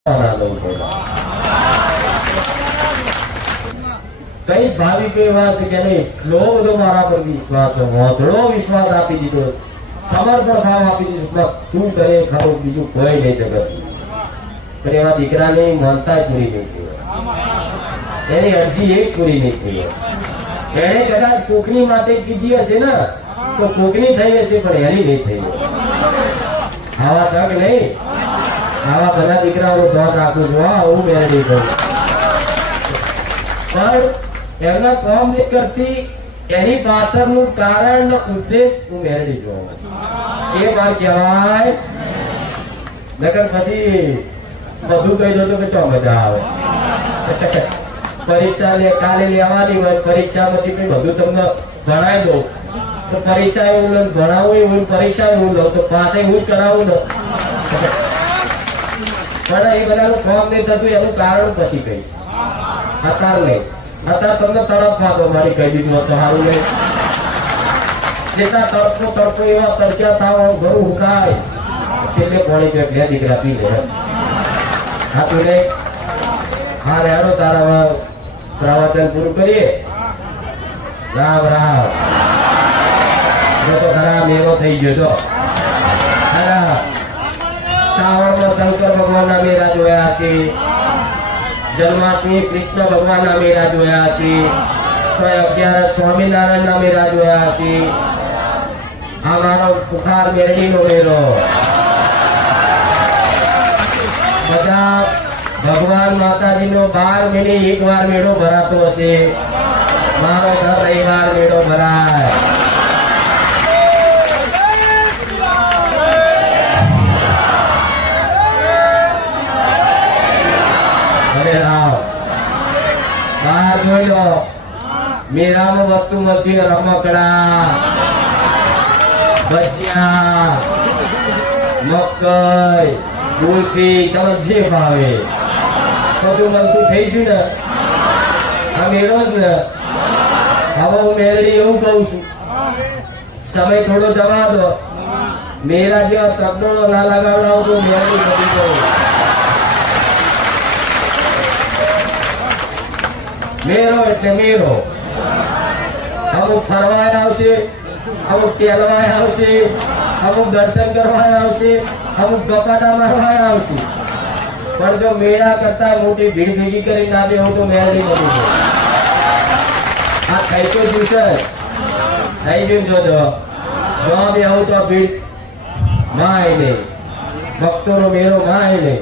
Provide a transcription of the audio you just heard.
કઈ ભાવિકો એવા છે કે એટલો બધો મારા પર વિશ્વાસ વધળો વિશ્વાસ આપી દીધો, સમર્પણ ભાવ આપી દીધો, તું કરે ખરું બીજું કોઈ નહીં જગત. પણ એવા દીકરાની માનતા પૂરી નહીં થઈ, એની અરજી એક પૂરી નહીં થઈ. એને કદાચ કોકની માટે કીધી હશે ને તો કોકની થઈ હશે, પણ એની નહીં થઈ. આવા શક નહીં, આવા બધા દીકરાઓનું ધ્યાન રાખું છું. હું મેળવી કરું પણ એમના કામ નહીં કરતી, એની પાછળનું કારણ ઉદ્દેશ હું મેળવી જોઉં. એ માર કહેવાય. નકર પછી બધું કહી દો તો ચો મજા આવે. પરીક્ષા કાલે લેવાની હોય, પરીક્ષામાંથી કઈ બધું તમને ભણાવી દઉં તો પરીક્ષા એવું લઉં, ભણાવું એવું, પરીક્ષા એવું લઉં તો પાસે હું જ કરાવું ને. પણ એ બધાનું કામ નહીં થતું, એનું કારણ પછી કહીશ. અત્યારે નહીં, અત્યારે તમને તરફ વાગો મારી કહી દીધું હતું સારું નહીં. જેટલા તડકો એવા તરસ્યા થાવ ઘરું ઉખાય છેલ્લે પાણી બે દીકરા પી લે. હા તું નહીં. હા રેડો તારા પ્રવચન પૂરું કરીએ. રામ રામ. જો તો ખરા મેળો થઈ ગયો તો શ્રાવણમાં શંકર ભગવાનના મેળા જોયા છે, જન્માષ્ટમી કૃષ્ણ ભગવાનના મેળા જોયા છે, 11 સ્વામિનારાયણના મેળા જોયા છે. આ મારો બુખાર મેરડીનો મેળો. બધા ભગવાન માતાજીનો 12 મહિને એક વાર મેળો ભરાતો હશે. મારો દર રવિવાર મેળો ભરાય. જોઈ લો, મેળામાં વસ્તુ મળતી રમકડા, ભજીયા, મકઈ, ગુલફી, તમે જે ભાવે બધું મળતું થઈ ગયું ને. આ મેળો જ ને. હવે હું મેળડી એવું કઉ છું, સમય થોડો જવા દો. મેળા જેવા ચકડોળો ના લગાવડાવો તો મેળડી બધી કરું. મેરો એટલે મેરો. અમુક ફરવાય આવશે, અમુક તેલવાય આવશે, અમુક દર્શન કરવાય આવશે, અમુક ગપાટા મારવાય આવશે. પણ જો મેળા કરતા મોટી ભીડ ભેગી કરી ના દે હું તો મેળવી બધું છે. આ થઈ તો જોશે, થઈ ગયું. જોજો જો બે આવું તો ભીડ માય નહીં, ભક્તોનો મેળો માય નહીં.